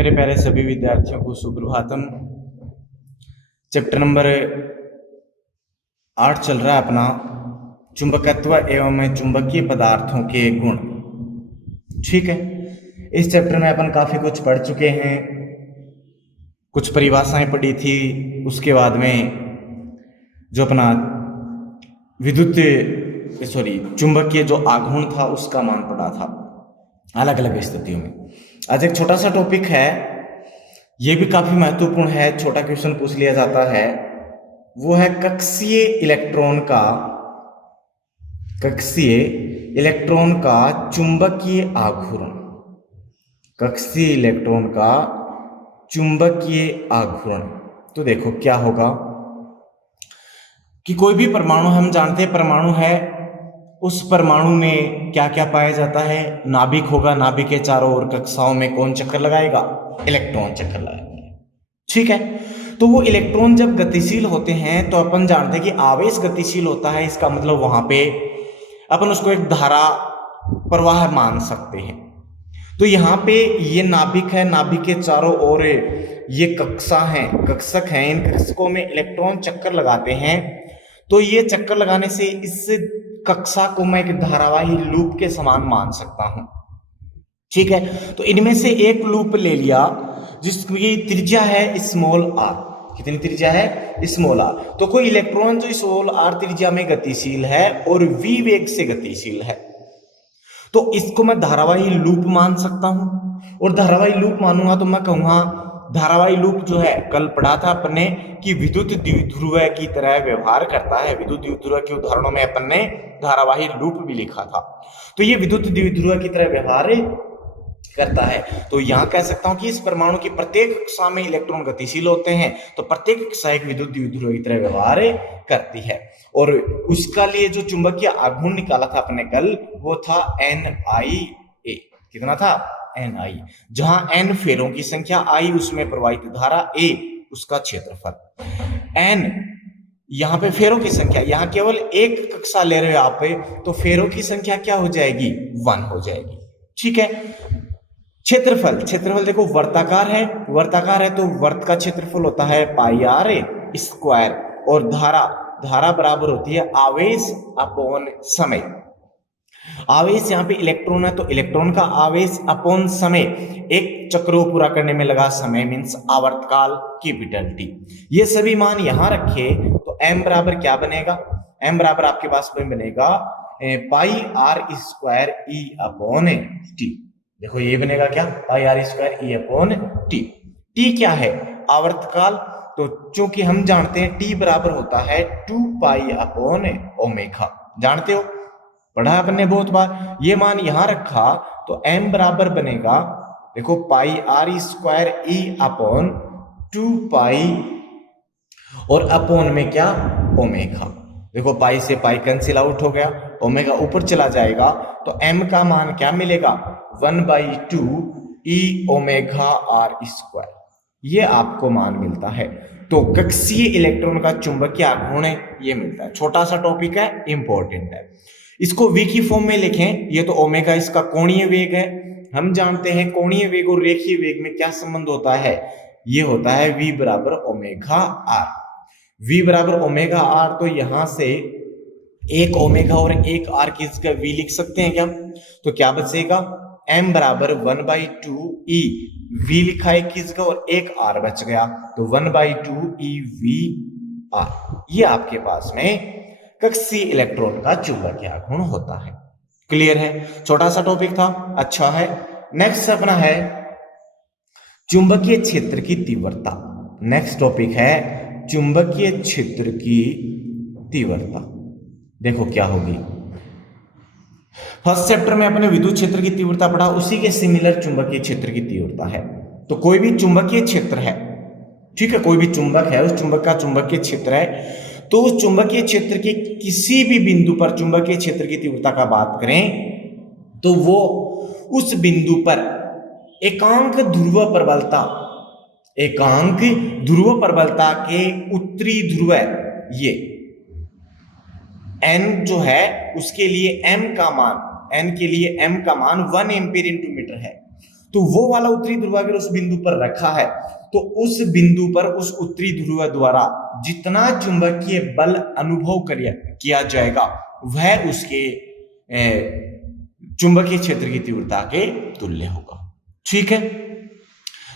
मेरे प्यारे सभी विद्यार्थियों को सुप्रभातम। चैप्टर नंबर 8 चल रहा है अपना, चुंबकत्व एवं चुंबकीय पदार्थों के गुण। ठीक है, इस चैप्टर में अपन काफी कुछ पढ़ चुके हैं, कुछ परिभाषाएं पढ़ी थी, उसके बाद में जो अपना चुंबकीय जो आघूर्ण था उसका मान पढ़ा था अलग अलग स्थितियों में। आज एक छोटा सा टॉपिक है, ये भी काफी महत्वपूर्ण है, छोटा क्वेश्चन पूछ लिया जाता है, वो है कक्षीय इलेक्ट्रॉन का चुंबकीय आघूर्ण। कक्षीय इलेक्ट्रॉन का चुंबकीय आघूर्ण। तो देखो क्या होगा कि कोई भी परमाणु, हम जानते हैं परमाणु है, उस परमाणु में क्या क्या पाया जाता है, नाभिक होगा, नाभिक के चारों ओर कक्षाओं में कौन चक्कर लगाएगा, इलेक्ट्रॉन चक्कर लगाएंगे। ठीक है, तो वो इलेक्ट्रॉन जब गतिशील होते हैं तो अपन जानते हैं कि आवेश गतिशील होता है, इसका मतलब वहां पे अपन उसको एक धारा प्रवाह मान सकते हैं। तो यहाँ पे ये नाभिक है, नाभिक के चारों ओर ये कक्षक हैं, इन कक्षकों में इलेक्ट्रॉन चक्कर लगाते हैं। तो ये चक्कर लगाने से इस कक्षा को मैं एक धारावाही लूप के समान मान सकता हूं। ठीक है, तो इनमें से एक लूप ले लिया जिसकी त्रिज्या है स्मॉल आर। कितनी त्रिज्या है? Small R. तो कोई इलेक्ट्रॉन जो स्मॉल आर त्रिज्या में गतिशील है और v वेग से गतिशील है, तो इसको मैं धारावाही लूप मान सकता हूं। और धारावाही लूप मानूंगा तो मैं कहूंगा धारावाही लूप जो है, कल पढ़ा था अपन ने कि विद्युत द्विध्रुव की तरह व्यवहार करता है। विद्युत द्विध्रुव के उदाहरणों में अपन ने धारावाही लूप भी लिखा था। तो ये विद्युत द्विध्रुव की तरह व्यवहार करता है। तो यहां कह सकता हूं कि इस परमाणु की प्रत्येक कक्षा में इलेक्ट्रॉन गतिशील होते हैं, तो प्रत्येक कक्षा एक विद्युत द्विध्रुव की तरह व्यवहार करती है। और उसका लिए जो चुंबकीय आघूर्ण निकाला था अपने कल, वो था NIA। कितना था? NI। जहां N फेरों की संख्या, I उसमें प्रवाहित धारा, A उसका क्षेत्रफल। N यहां पे फेरों की संख्या, यहां केवल एक कक्षा ले रहे हो आप, तो फेरों की संख्या क्या हो जाएगी? 1 हो जाएगी। ठीक है, क्षेत्रफल देखो वर्ताकार है तो वर्त का क्षेत्रफल होता है पाई आर स्क्वायर। और धारा बराबर होती है आवेश अपॉन समय। आवेश यहाँ पे इलेक्ट्रॉन है तो इलेक्ट्रॉन का आवेश अपॉन समय, एक चक्र को पूरा करने में लगा समय मींस आवर्तकाल कैपिटल T। ये सभी मान यहां रखे तो m बराबर क्या बनेगा? m बराबर आपके पास में बनेगा pi r square E upon T। देखो ये बनेगा क्या? Pi r square E upon T। T क्या है? आवर्तकाल। तो चूंकि हम जानते हैं T बराबर होता है 2 पाई अपॉन ओमेगा, जानते हो, पढ़ा आपने बहुत बार। ये मान यहां रखा तो m बराबर बनेगा, देखो पाई आर स्क्वायर E अपॉन 2 पाई और अपॉन में क्या? ओमेगा। देखो पाई से पाई कैंसिल आउट हो गया, ओमेगा ऊपर चला जाएगा, तो m का मान क्या मिलेगा? 1/2 E ओमेगा आर स्क्वायर। ये आपको मान मिलता है। तो कक्षीय इलेक्ट्रॉन का चुंबकीय आघूर्ण ये मिलता है। छोटा सा टॉपिक है, इंपॉर्टेंट है। इसको v की फॉर्म में लिखें, ये तो ओमेगा इसका कोणीय वेग है। हम जानते हैं कोणीय वेग और रेखीय वेग में क्या संबंध होता है, ये होता है v बराबर ओमेगा आर। v बराबर ओमेगा आर, तो यहां से एक ओमेगा और एक आर की जगह v लिख सकते हैं क्या? तो क्या बचेगा? m बराबर 1/2 E, v लिखा है किस जगह और एक r बच गया, तो 1/2 E v r। ये आपके पास में कक्षीय इलेक्ट्रॉन का चुंबकीय आघूर्ण होता है। क्लियर है? छोटा सा टॉपिक था, अच्छा है। नेक्स्ट अपना है चुंबकीय क्षेत्र की तीव्रता। नेक्स्ट टॉपिक है चुंबकीय क्षेत्र की तीव्रता। देखो क्या होगी, फर्स्ट चैप्टर में अपने विद्युत क्षेत्र की तीव्रता पढ़ा, उसी के सिमिलर चुंबकीय क्षेत्र की तीव्रता है। तो कोई भी चुंबकीय क्षेत्र है, ठीक है, कोई भी चुंबक है, उस चुंबक का चुंबकीय क्षेत्र है, तो उस चुंबकीय क्षेत्र के किसी भी बिंदु पर चुंबकीय क्षेत्र की तीव्रता का बात करें तो वो उस बिंदु पर एकांक ध्रुव प्रबलता के उत्तरी ध्रुव, ये n जो है उसके लिए m का मान 1 एम्पीयर इंटू मीटर है। तो वो वाला उत्तरी ध्रुव अगर उस बिंदु पर रखा है तो उस बिंदु पर उस उत्तरी ध्रुव द्वारा जितना चुंबकीय बल अनुभव किया जाएगा वह उसके चुंबकीय क्षेत्र की तीव्रता के तुल्य होगा। ठीक है,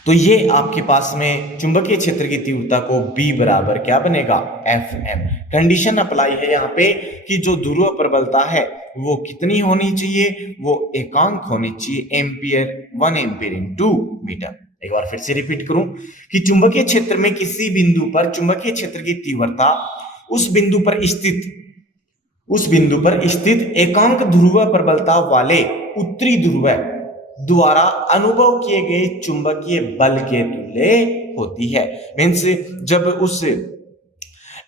तो ये आपके पास में चुंबकीय क्षेत्र की तीव्रता को B बराबर क्या बनेगा, Fm। कंडीशन अप्लाई है यहाँ पे कि जो ध्रुव प्रबलता है वो कितनी होनी चाहिए, वो एकांक होनी चाहिए, एम्पियर, 1 एम्पियर इंटू मीटर। एक बार फिर से रिपीट करूं कि चुंबकीय क्षेत्र में किसी बिंदु पर चुंबकीय क्षेत्र की तीव्रता उस बिंदु पर स्थित एकांक ध्रुव प्रबलता वाले उत्तरी ध्रुव द्वारा अनुभव किए गए चुंबकीय बल के तुल्य होती है। मीन्स जब उस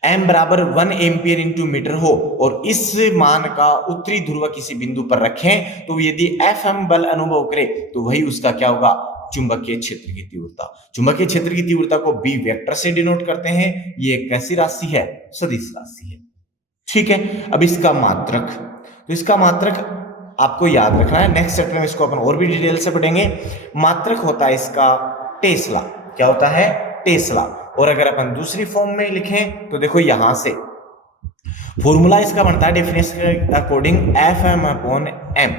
m बराबर 1 एम्पियर इंटू मीटर हो और इस मान का उत्तरी ध्रुव किसी बिंदु पर रखें तो यदि Fm बल अनुभव करे तो वही उसका क्या होगा, चुंबकीय क्षेत्र की तीव्रता। चुंबकीय क्षेत्र की तीव्रता को B वेक्टर से डिनोट करते हैं। ये एक कैसी राशि है, सदिश राशि है। ठीक है, अब इसका मात्रक, तो इसका मात्रक आपको याद रखना है, नेक्स्ट चैप्टर में इसको अपन और भी डिटेल से पढ़ेंगे। मात्रक होता है इसका टेस्ला। क्या होता है, टेस्ला। और अगर अपन दूसरी फॉर्म में लिखें तो देखो यहां से फॉर्मूला इसका बनता है डेफिनेशन के according Fm upon m।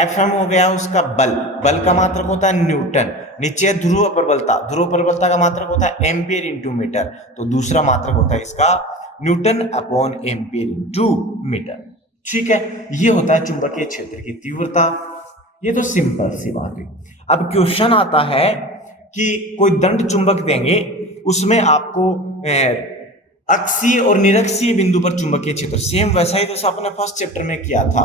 Fm हो गया उसका बल, बल का मात्रक होता है न्यूटन, नीचे ध्रुव प्रबलता, ध्रुव प्रबलता का मात्रक होता है एम्पियर इंटू मीटर, तो दूसरा मात्रक होता है इसका newton upon ampere into metre. ठीक है, ये होता है चुंबकीय क्षेत्र की तीव्रता। ये तो सिंपल सी बात है। अब क्वेश्चन आता है कि कोई दंड चुंबक देंगे, उसमें आपको अक्षीय और निरक्षीय बिंदु पर चुंबकीय क्षेत्र, सेम वैसा ही जैसा अपने फर्स्ट चैप्टर में किया था,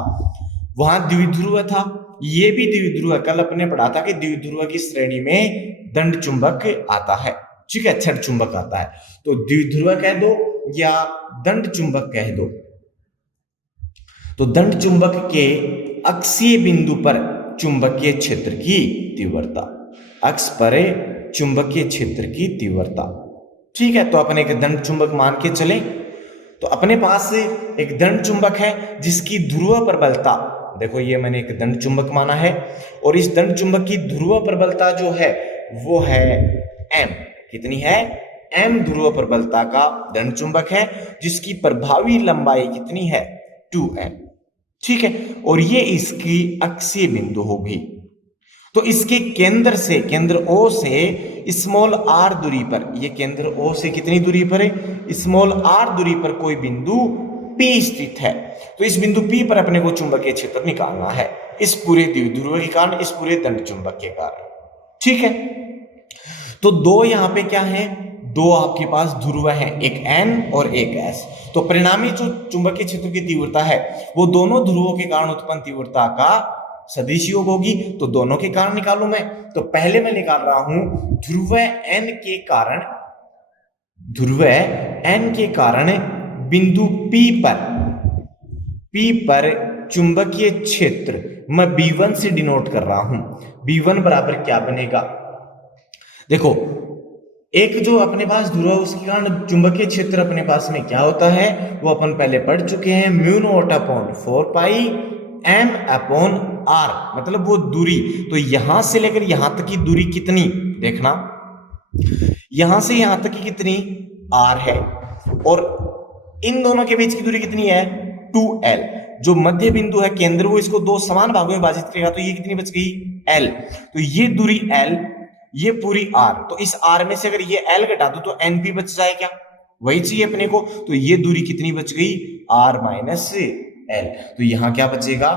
वहां द्विध्रुव था, ये भी द्विध्रुव। कल अपने पढ़ा था कि द्विध्रुव की श्रेणी में दंड चुंबक आता है। ठीक है, छड़ चुंबक आता है, तो द्विध्रुव कह दो या दंड चुंबक कह दो। तो दंड चुंबक के अक्षीय बिंदु पर चुंबकीय क्षेत्र की तीव्रता, अक्ष पर चुंबकीय क्षेत्र की तीव्रता। ठीक है, तो अपन एक दंड चुंबक मान के चले, तो अपने पास एक दंड चुंबक है जिसकी ध्रुव प्रबलता, देखो ये मैंने एक दंड चुंबक माना है, और इस दंड चुंबक की ध्रुव प्रबलता जो है वो है m। कितनी है, m ध्रुव प्रबलता का दंड चुंबक है, जिसकी प्रभावी लंबाई कितनी है, 2m। ठीक है, और ये इसकी अक्षीय बिंदु होगी। तो इसके केंद्र से, केंद्र O से स्मॉल r दूरी पर, ये केंद्र O से कितनी दूरी पर है, स्मॉल r दूरी पर कोई बिंदु P स्थित है। तो इस बिंदु P पर अपने को चुंबकीय क्षेत्र निकालना है, इस पूरे द्विध्रुव के कारण, इस पूरे दंड चुंबक के कारण। ठीक है, तो दो यहां पे क्या है, दो आपके पास ध्रुव है, एक N और एक S। तो परिणामी जो चुंबकीय क्षेत्र की तीव्रता है वो दोनों ध्रुवों के कारण उत्पन्न तीव्रता का सदिश योग होगी। तो दोनों के कारण निकालू मैं, तो पहले मैं निकाल रहा हूं ध्रुव N के कारण, ध्रुव N के कारण बिंदु P पर चुंबकीय क्षेत्र मैं B1 से डिनोट कर रहा हूं। B1 बराबर क्या बनेगा, देखो एक जो अपने पास ध्रुव है उसके कारण चुंबकीय क्षेत्र अपने पास में क्या होता है वो अपन पहले पढ़ चुके हैं, mu naught upon 4 pi m upon r, मतलब वो दूरी। तो यहां से लेकर यहां तक की दूरी कितनी, देखना यहां से यहां तक की कितनी r है, और इन दोनों के बीच की दूरी कितनी है 2l। जो मध्य बिंदु है केंद्र, वो इसको दो समान भागों में विभाजित करेगा, तो ये कितनी बच गई l। तो ये दूरी l, ये पूरी r, तो इस r में से अगर ये l घटा दो तो np बच जाए, क्या वही चाहिए अपने को। तो ये दूरी कितनी बच गई r माइनस l। तो यहां क्या बचेगा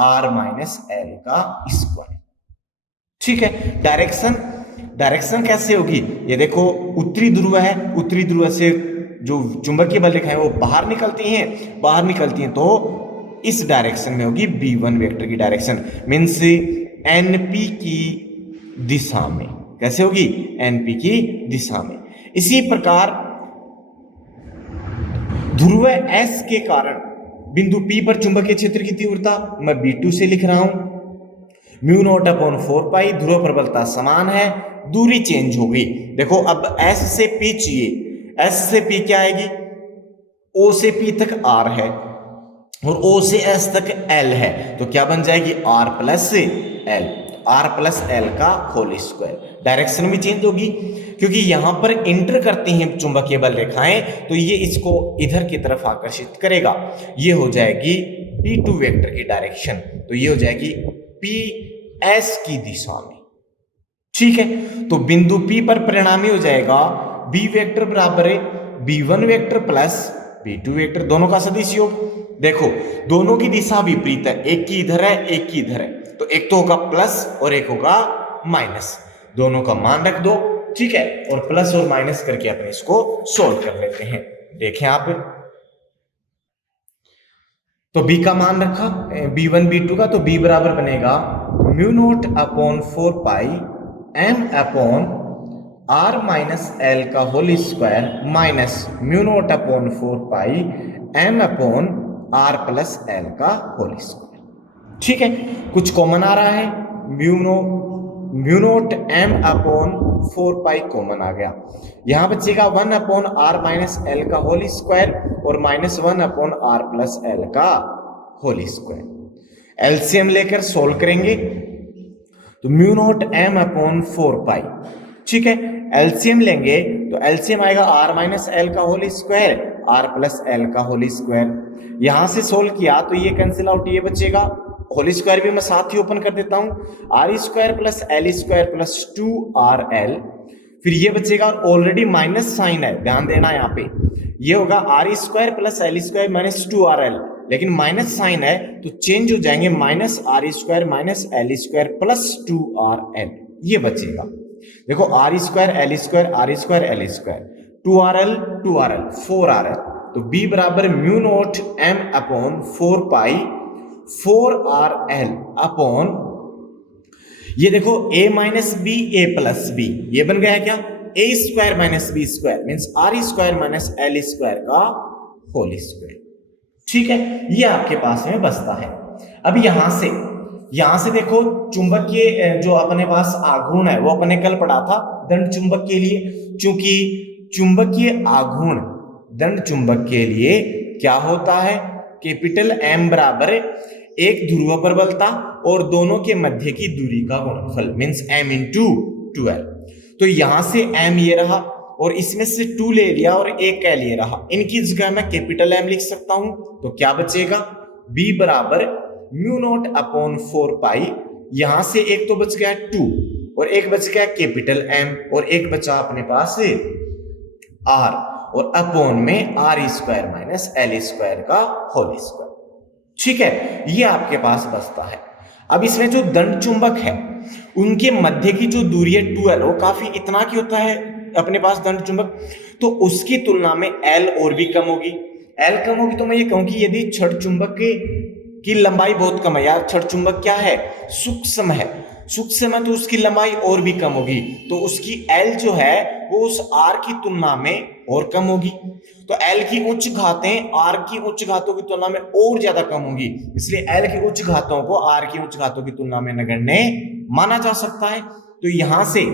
r माइनस l का स्क्वायर। ठीक है, डायरेक्शन कैसे होगी, ये देखो उत्तरी ध्रुव है, उत्तरी ध्रुव से जो चुंबकीय बल रेखाएं वो बाहर निकलती हैं, तो इस डायरेक्शन में होगी B1 वेक्टर की डायरेक्शन, मीन्स NP की दिशा में। कैसे होगी, NP की दिशा में। इसी प्रकार ध्रुव S के कारण बिंदु P पर चुंबकीय क्षेत्र की तीव्रता मैं B2 से लिख रहा हूं, म्यू नॉट अपॉन 4 पाई, ध्रुव प्रबलता समान है, दूरी चेंज हो गई। देखो अब S से P चाहिए, S से P क्या आएगी, O से P तक R है और O से S तक L है, तो क्या बन जाएगी R plus L। R plus L का होल स्क्वायर। डायरेक्शन भी चेंज होगी क्योंकि यहां पर इंटर करती हैं चुंबकीय बल रेखाएं, तो ये इसको इधर की तरफ आकर्षित करेगा। ये हो जाएगी P2 वेक्टर की डायरेक्शन, तो ये हो जाएगी PS की दिशा में। ठीक है, तो बिंदु P पर परिणामी हो जाएगा B वेक्टर बराबर है B1 vector plus B2 vector, दोनों का सदिश योग। देखो दोनों की दिशा विपरीत है, एक की इधर है एक की इधर है, तो एक तो होगा प्लस और एक होगा माइनस, दोनों का मान रख दो। ठीक है, और प्लस और माइनस करके अपने इसको सोल्व कर लेते हैं। देखें आप, तो b का मान रखा b1 b2 का, तो b बराबर बनेगा mu naught upon 4 pi m upon r minus L का whole square minus mu naught upon 4 pi m upon r plus L का होल स्क्वायर। ठीक है, कुछ कॉमन आ रहा है, mu naught m upon 4 pi common आ गया, यहां बचेगा 1 अपॉन r माइनस एल का होल स्क्वायर और minus 1 upon r plus L का होल स्क्वायर। एलसीएम लेकर सोल्व करेंगे तो mu naught m upon 4 pi. ठीक है, एलसीएम लेंगे तो एलसीएम आएगा r माइनस एल का whole square r plus L का होल स्क्वायर। यहां से सोल्व किया तो ये कैंसिल आउट, ये बचेगा, होल स्क्वायर भी मैं साथ ही ओपन कर देता हूं, R square plus L square plus 2RL, फिर ये बचेगा और ऑलरेडी माइनस साइन है, ध्यान देना यहाँ पे, ये होगा R square plus L square minus 2RL, लेकिन माइनस साइन है तो चेंज हो जाएंगे, minus R square minus L square plus 2RL, ये बचेगा। देखो R square L square R square L square 2RL 4RL, तो b बराबर mu naught m upon 4 pi 4RL upon, ये देखो a minus B A plus B, ये बन गया है क्या, a square minus B square means are square minus L square का होल स्क्वायर। ठीक है, ये आपके पास में बचता है। अब यहां से देखो चुंबकीय जो अपने पास आघूर्ण है वो अपने कल पढ़ा था दंड चुंबक के लिए, चूंकि चुंबकीय आघूर्ण दंड चुंबक के लिए क्या होता है, कैपिटल M बराबर एक ध्रुव पर बलता और दोनों के मध्य की दूरी का गुणनफल मीन्स m इंटू 12। तो यहां से m ये रहा और इसमें से 2 ले लिया और एक L ये रहा, इनकी जगह मैं कैपिटल M लिख सकता हूं, तो क्या बचेगा b बराबर म्यू नोट अपॉन 4 पाई, यहां से एक तो बच गया 2 और एक बच गया कैपिटल M और एक बचा अपने पास R और अपॉन में R square minus L square का होल स्क्वायर। ठीक है, ये आपके पास बचता है। अब इसमें जो दंड चुंबक है उनके मध्य की जो दूरी है 2L, वो काफी इतना की होता है अपने पास दंड चुंबक, तो उसकी तुलना में L और भी कम होगी। L कम होगी तो मैं ये कहूं कि यदि छड़ चुंबक की लंबाई बहुत कम है, यार छड़ चुंबक क्या है, सूक्ष्म है, सूक्ष्म है तो उसकी लंबाई और भी कम होगी, तो उसकी L जो है वो उस R की तुलना में और कम होगी, तो L की उच्च घातें R की उच्च घातों की तुलना में और ज्यादा कम होगी, इसलिए L की उच्च घातों को R की उच्च घातों की तुलना में नगण्य माना जा सकता है। तो यहां से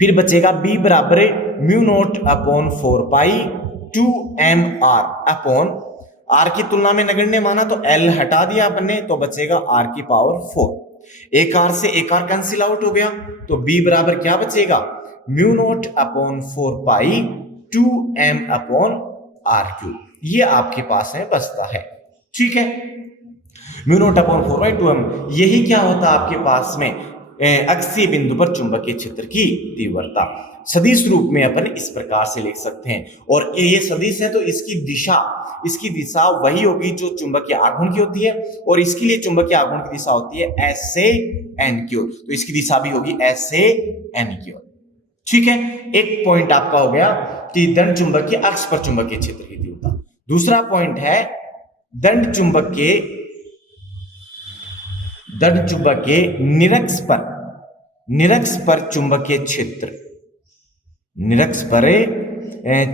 फिर बचेगा b बराबर म्यू नोट अपॉन 4 पाई 2mr अपॉन, R की तुलना में नगण्य माना तो L हटा दिया अपने, तो बचेगा R की पावर 4, एक R से एक R कैंसिल आउट हो गया, तो b बराबर क्या बचेगा mu naught upon 4 pi 2m upon r3, ये आपके पास में बचता है। ठीक है, mu naught upon 4 pi 2m, यही क्या होता है आपके पास में अक्षीय बिंदु पर चुंबकीय क्षेत्र की तीव्रता। सदिश रूप में अपन इस प्रकार से लिख सकते हैं, और ये सदिश है तो इसकी दिशा वही होगी जो चुंबकीय आघूर्ण की होती है, और इसके लिए चुंबकीय आघूर्ण की दिशा होती है S से N की ओर, तो इसकी दिशा भी होगी S से N की ओर। ठीक है, एक पॉइंट आपका हो गया कि दंड चुंबक के अक्ष पर चुंबकीय क्षेत्र की तीव्रता। दूसरा पॉइंट है दंड चुंबक के निरक्ष पर चुंबकीय क्षेत्र, निरक्ष पर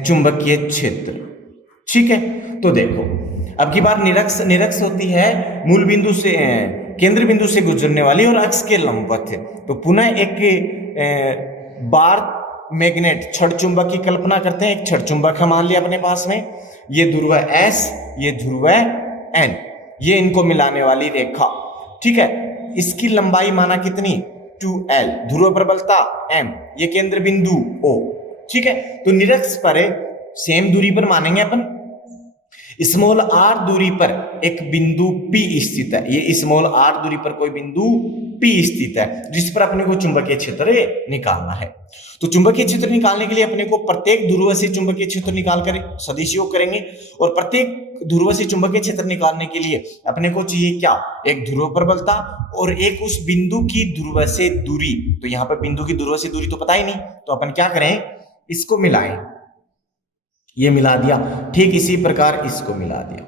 चुंबकीय क्षेत्र। ठीक है, तो देखो अब की बार निरक्ष होती है मूल बिंदु से केंद्र बिंदु से गुजरने वाली और अक्ष के लंबवत है। तो पुनः एक बार मैग्नेट छड़ चुंबक की कल्पना करते हैं, एक छड़ चुंबक है मान लिया अपने पास में, ये ध्रुव है S, ये ध्रुव है N, ये इनको मिलाने वाली रेखा। ठीक है, इसकी लंबाई माना कितनी 2l, ध्रुव प्रबलता m, ये केंद्र बिंदु O। ठीक है, तो निरक्ष पर सेम दूरी पर मानेंगे अपन, स्मॉल r दूरी पर एक बिंदु P स्थित है। ये स्मॉल r दूरी पर कोई बिंदु P स्थित है जिस पर अपने को चुंबकीय क्षेत्र निकालना है। तो चुंबकीय क्षेत्र निकालने के लिए अपने को प्रत्येक ध्रुव से चुंबकीय क्षेत्र निकाल कर सदिश योग करेंगे, और प्रत्येक ध्रुव से चुंबकीय क्षेत्र निकालने के लिए अपने को चाहिए क्या, एक ध्रुव प्रबलता और एक उस बिंदु की ध्रुव से दूरी। तो यहाँ पर बिंदु की ध्रुव से दूरी तो पता ही नहीं, तो अपन क्या करें, इसको मिलाएं, ये मिला दिया। ठीक इसी प्रकार इसको मिला दिया।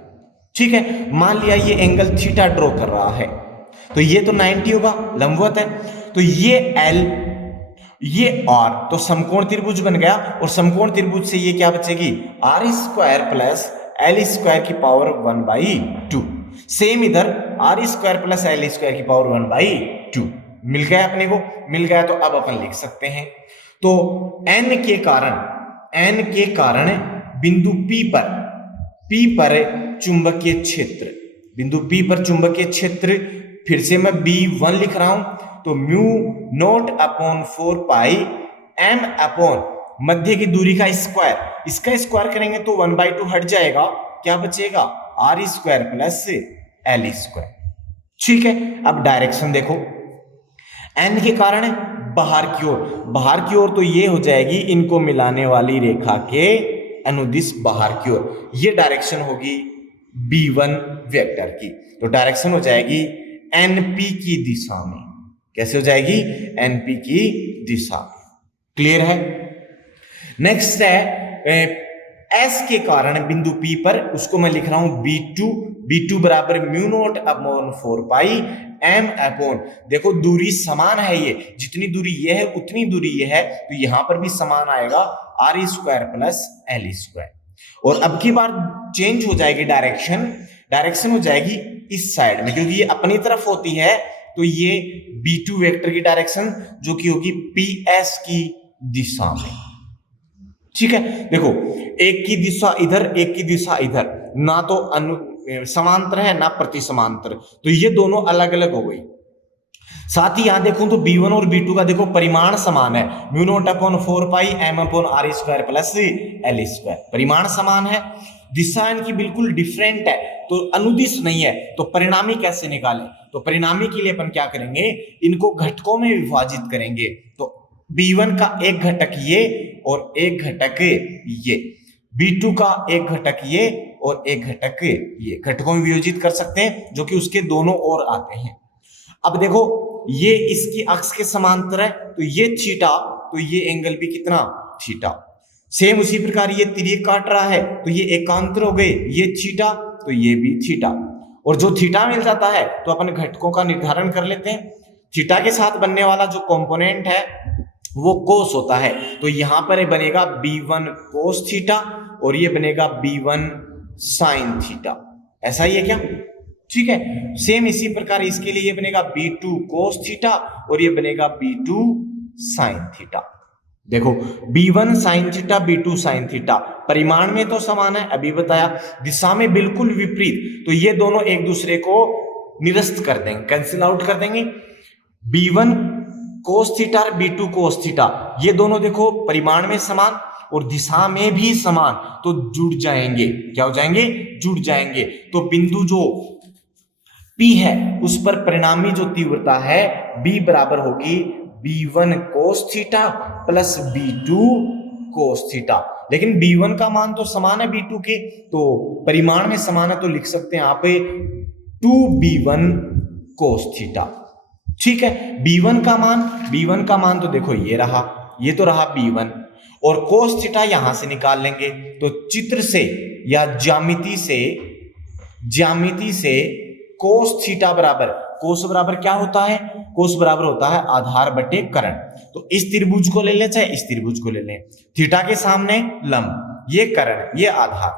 ठीक है, मान लिया ये एंगल थीटा ड्रॉ कर रहा है, तो ये तो 90 होगा, लंबवत है, तो ये L ये R, तो समकोण त्रिभुज बन गया। और समकोण त्रिभुज से ये क्या बचेगी, R square plus L square की पावर 1/2। सेम इधर R square plus L square की पावर 1/2 मिल गया अपने को, मिल गया। तो अब अपन लिख सकते हैं, तो N के कारण बिंदु P पर चुंबकीय क्षेत्र, बिंदु P पर चुंबकीय क्षेत्र, फिर से मैं B1 लिख रहा हूं, तो mu naught upon 4 pi m upon मध्य की दूरी का स्क्वायर, इसका स्क्वायर करेंगे तो 1/2 हट जाएगा, क्या बचेगा R square plus L square. ठीक है, अब डायरेक्शन देखो, N के कारण बाहर की ओर तो ये हो जाएगी इनको मिलाने वाली रेखा के अनुदिश बाहर की ओर, ये डायरेक्शन होगी B1 वेक्टर की। तो डायरेक्शन हो जाएगी NP की दिशा में, कैसे हो जाएगी, NP की दिशा में। क्लियर है। नेक्स्ट है S के कारण बिंदु P पर, उसको मैं लिख रहा हूं B2 बराबर mu naught upon 4 pi m upon, देखो दूरी समान है, ये जितनी दूरी ये है उतनी दूरी ये है, तो यहां पर भी समान आएगा R square plus L square. और अब की बार चेंज हो जाएगी डायरेक्शन हो जाएगी इस साइड में, क्योंकि ये अपनी तरफ होती है, तो ये B2 वेक्टर की डायरेक्शन जो कि होगी PS की दिशा में। ठीक है, देखो एक की दिशा इधर, एक की दिशा इधर, ना तो समांतर है ना प्रति समांतर, तो ये दोनों अलग अलग हो गई। साथ ही यहां देखो तो B1 और B2 का देखो परिमाण समान है, mu naught upon 4 pi m upon R square plus L square, परिमाण समान है, दिशा इनकी बिल्कुल डिफरेंट है, तो अनुदिश नहीं है। तो परिणामी कैसे निकालें, तो परिणामी के लिए अपन क्या करेंगे, इनको घटकों में विभाजित करेंगे। तो B1 का एक घटक ये और एक घटक ये, B2 का एक घटक ये और एक घटक ये, घटकों में वियोजित कर सकते हैं, जो कि उसके दोनों ओर आते हैं। अब देखो ये इसकी अक्ष के समांतर है, तो ये थीटा, तो ये एंगल भी कितना थीटा। सेम उसी प्रकार ये तिर्यक काट रहा है, तो ये एकांतर हो गए, ये थीटा तो ये भी थीटा। और जो थीटा मिल जाता है तो अपन घटकों का निर्धारण कर लेते हैं। थीटा के साथ बनने वाला जो कंपोनेंट है वो कोस होता है, तो यहां पर बनेगा B1 कोस थीटा और ये बनेगा B1 साइन थीटा। ऐसा ही है क्या? ठीक है, सेम इसी प्रकार इसके लिए ये बनेगा B2 कोस थीटा और ये बनेगा B2 साइन थीटा। देखो B1 sine theta B2 sine theta, परिमाण में तो समान है, अभी बताया, दिशा में बिल्कुल विपरीत, तो ये दोनों एक दूसरे को निरस्त कर देंगे, कैंसिल आउट कर देंगे। B1 कोस थीटा और B2 कोस थीटा, ये दोनों देखो परिमाण में समान और दिशा में भी समान, तो जुड़ जाएंगे। क्या हो जाएंगे? जुड़ जाएंगे। तो बिंदु जो P है उस पर परिणामी जो तीव्रता है B बराबर होगी B1 cos theta plus B2 cos theta. लेकिन B1 का मान तो समान है B2 के, तो परिमाण में समान है, तो लिख सकते हैं यहाँ पे 2B1 कोस थीटा। ठीक है, B1 का मान तो देखो ये रहा, ये तो रहा B1 और कोस थीटा यहां से निकाल लेंगे। तो चित्र से या ज्यामिति से कोस थीटा बराबर, कोस बराबर क्या होता है? कोस बराबर होता है आधार बटे कर्ण। तो इस त्रिभुज को ले लें चाहे इस त्रिभुज को ले लें, थीटा के सामने लंब, ये कर्ण, ये आधार,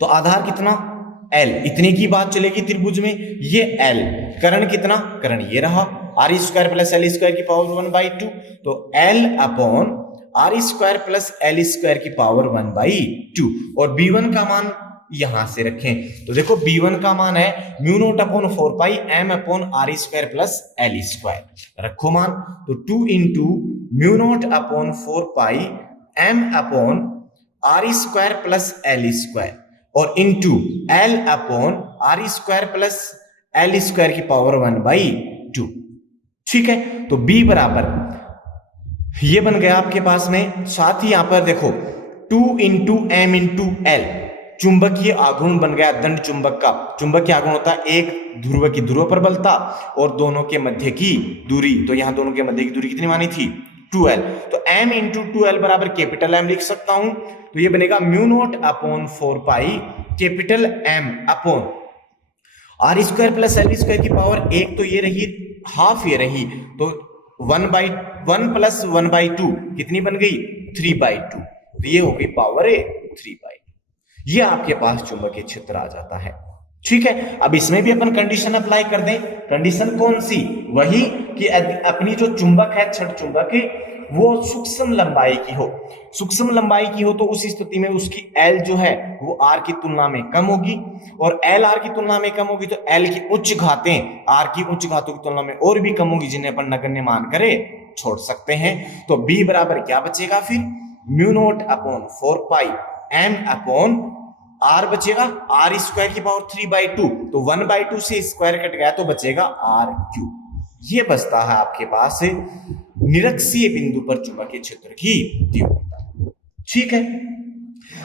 तो आधार कितना? L, इतने की बात चलेगी त्रिभुज में, ये L, कर्ण कितना? कर्ण ये रहा R square plus L square की पावर 1/2, तो L upon R square plus L square की पावर 1/2। और B1 का मान यहां से रखें। तो देखो B1 का मान है mu naught upon 4 pi m upon are square plus L square, रखो मान। तो 2 into mu naught upon 4 pi m upon are square plus L square और into L upon are square plus L square की power 1/2। ठीक है, तो B बराबर ये बन गया आपके पास में। साथ ही यहां पर देखो 2 इंटू एम इंटू एल, चुंबकीय आघूर्ण बन गया दंड चुंबक का। चुंबकीय आघूर्ण होता है एक ध्रुव की ध्रुव प्रबलता और दोनों के मध्य की दूरी। तो यहां दोनों के मध्य की दूरी कितनी मानी थी? 2l। तो m इंटू 2l बराबर कैपिटल M लिख सकता हूं। तो ये बनेगा mu naught upon 4 pi capital M upon are square plus L square की पावर एक तो ये रही, हाफ ये रही, तो 1/1 प्लस 1/2 कितनी बन गई? 3/2। तो ये हो गई पावर 3/2। ये आपके पास चुंबकीय क्षेत्र आ जाता है। ठीक है, अब इसमें भी अपन कंडीशन अप्लाई कर दें। कंडीशन कौन सी? वही कि अपनी जो चुंबक है, छड़ चुंबक है, वो सूक्ष्म लंबाई की हो। सूक्ष्म लंबाई की हो तो उस स्थिति में उसकी L जो है वो R की तुलना में कम होगी, और L R की तुलना में कम होगी तो L की उच्च घातें R की उच्च घातों की तुलना में और भी कम होगी, जिन्हें अपन नगण्य मान करे छोड़ सकते हैं। तो B बराबर क्या बचेगा फिर? Mu naught upon 4 pi M upon R बचेगा आर स्क्वायर की पावर 3/2। तो 1/2 से स्क्वायर कट गया तो बचेगा R3। ये बचता है आपके पास निरक्षीय बिंदु पर चुंबकीय क्षेत्र की तीव्रता। ठीक है,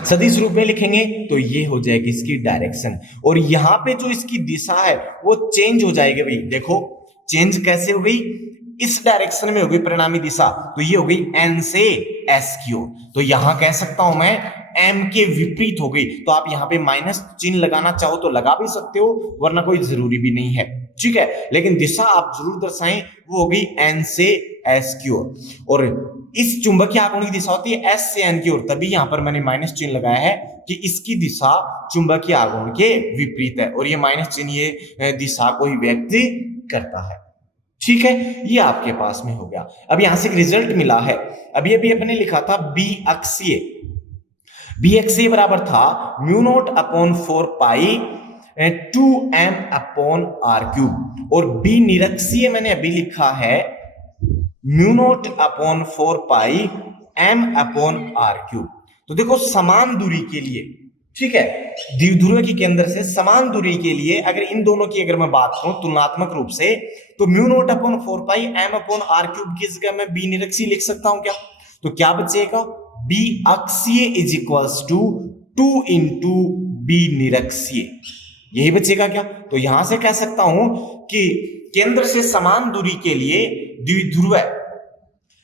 सदिश रूप में लिखेंगे तो ये हो जाएगी इसकी डायरेक्शन, और यहां पे जो इसकी दिशा है वो चेंज हो जाएगी। भाई देखो चेंज कैसे हो गई? इस डायरेक्शन में हो गई परिणामी दिशा, तो ये हो गई N से S की ओर। तो यहां कह सकता हूं मैं M के विपरीत हो गई। तो आप यहाँ पे माइनस चिन्ह लगाना चाहो तो लगा भी सकते हो, वरना कोई जरूरी भी नहीं है। ठीक है, लेकिन दिशा आप जरूर दर्शाएं, वो हो गई N से S की ओर, और इस चुंबकीय आघूर्ण की दिशा होती है S से N की ओर। तभी यहां पर मैंने माइनस चिन्ह लगाया है कि इसकी दिशा चुंबकीय आघूर्ण के विपरीत है, और ये माइनस चिन्ह ये दिशा को ही व्यक्त करता है। ठीक है, ये आपके पास में हो गया। अब यहां से एक रिजल्ट मिला है। अभी अभी अपने लिखा था बी अक्षीय। बी अक्षीय बराबर था mu naught upon 4 pi 2m upon R cube, और बी निरक्षीय मैंने अभी लिखा है mu naught upon 4 pi m upon R cube. तो देखो समान दूरी के लिए, ठीक है, द्विध्रुव के केंद्र से समान दूरी के लिए अगर इन दोनों की अगर मैं बात करूं तुलनात्मक रूप से, तो mu naught upon 4 pi m upon R cube की जगह मैं बी निरक्षीय लिख सकता हूं क्या? तो क्या बचेगा? बी अक्षीय is equals to 2 into B निरक्षीय, यही बचेगा क्या? तो यहां से कह सकता हूं कि केंद्र से समान दूरी के लिए द्विध्रुव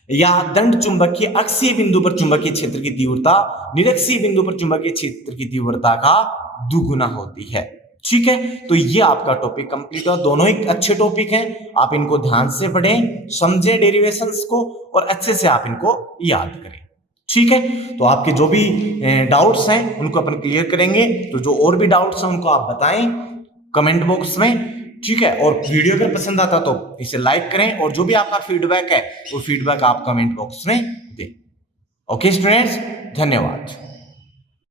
या दंड चुंबकीय अक्षीय बिंदु पर चुंबकीय क्षेत्र की तीव्रता निरक्षीय बिंदु पर चुंबकीय क्षेत्र की तीव्रता का दुगुना होती है। ठीक है, तो ये आपका टॉपिक कंप्लीट हुआ। दोनों ही अच्छे टॉपिक हैं, आप इनको ध्यान से पढ़ें, समझें डेरिवेशंस को, और अच्छे से आप इनको याद करें। ठीक है, तो आपके जो भी डाउट्स हैं उनको अपन क्लियर करेंगे। तो जो और भी डाउट्स हैं उनको आप बताएं कमेंट बॉक्स में। ठीक है, और वीडियो अगर पसंद आता तो इसे लाइक करें, और जो भी आपका फीडबैक है वो फीडबैक आप कमेंट बॉक्स में दें। ओके स्टूडेंट्स, धन्यवाद।